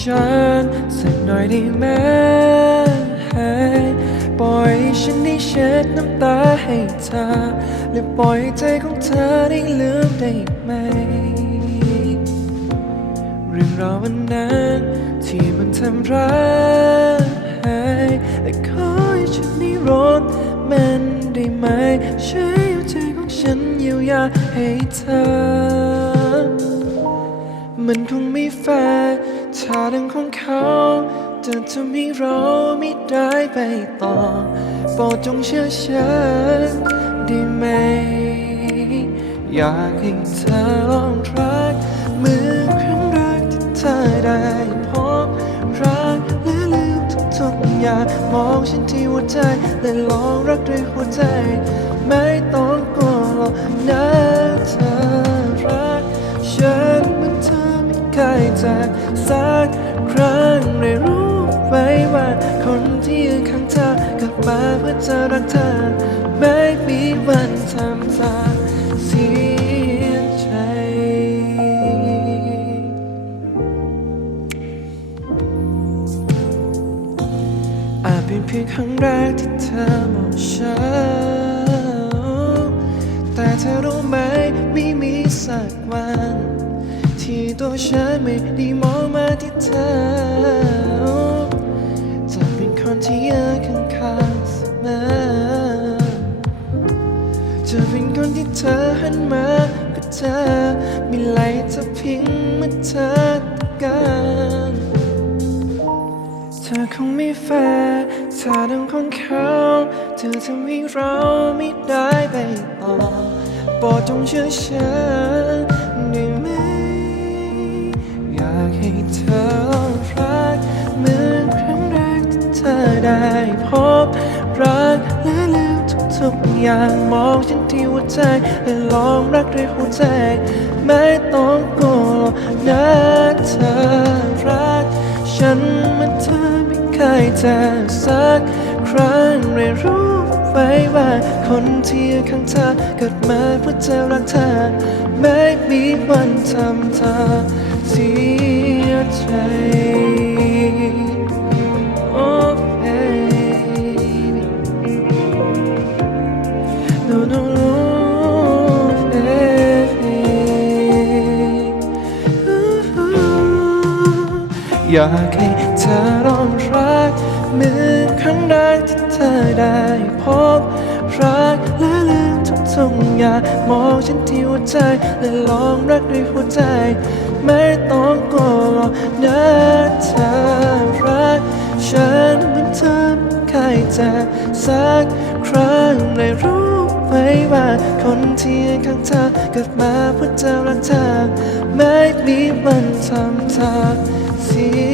ฉันสักหน่อยได้ไหมปล่อยฉันได้เช็ดน้ำตาให้เธอและปล่อยใจของเธอได้ลืมได้ไหม เรื่องราววันนั้นที่มันทำร้ายและขอให้ฉันนิรนมันได้ไหมใช้หัวใจของฉันเยียวยาให้เธอ มันคงไม่แฟร์ ถ้าดังของเขาจะทำให้เราไม่ได้ไปต่อโปรดจงเชื่อฉันได้ไหม อยากให้เธอลองรักเหมือนครั้งแรกที่เธอได้พบรักและลืมทุกๆอย่างมองฉันที่หัวใจและลองรักด้วยหัวใจ ไม่ต้อง เพื่อจะรักเธอไม่มีวันทำเธอเสียใจ อาจเป็นเพียงครั้งแรกที่เธอมองฉันแต่เธอรู้ไหมไม่มีสักวัน ที่ตัวฉันไม่ได้มอง จะเป็นคนที่เธอหันมาก็เธอมีไหลเธอพิงเมื่อเธอต้องการเธอคงไม่แฟร์ถ้าดังของเขาเธอทำให้เราไม่ได้ไปต่อโปรดจงเชื่อฉันได้ไหมอยากให้เธอลองรักเหมือนครั้งแรกที่เธอได้พบ อย่างมองฉันที่หัวใจและลองรักด้วยหัวใจ ไม่ต้องกลัวนะเธอรัก ฉันมันเธอไม่เคยเจอสักครั้งได้รู้ไว้ว่าคนที่ข้างเธอเกิดมาเพื่อจะรักเธอ ไม่มีวันทำเธอเสียใจ อยากให้เธอลองรักเหมือนครั้งแรกที่เธอได้พบรักและลืมทุกๆอย่างมองฉันที่หัวใจและลองรักด้วยหัวใจ ไม่ต้องกลัวนะเธอรักฉันเหมือนเธอไม่เคยจอสักครั้งได้รู้ไหมว่าคนที่ยืนข้างเธอเกิดมาเพื่อจะรักเธอไม่มีวันทำเธอ เสี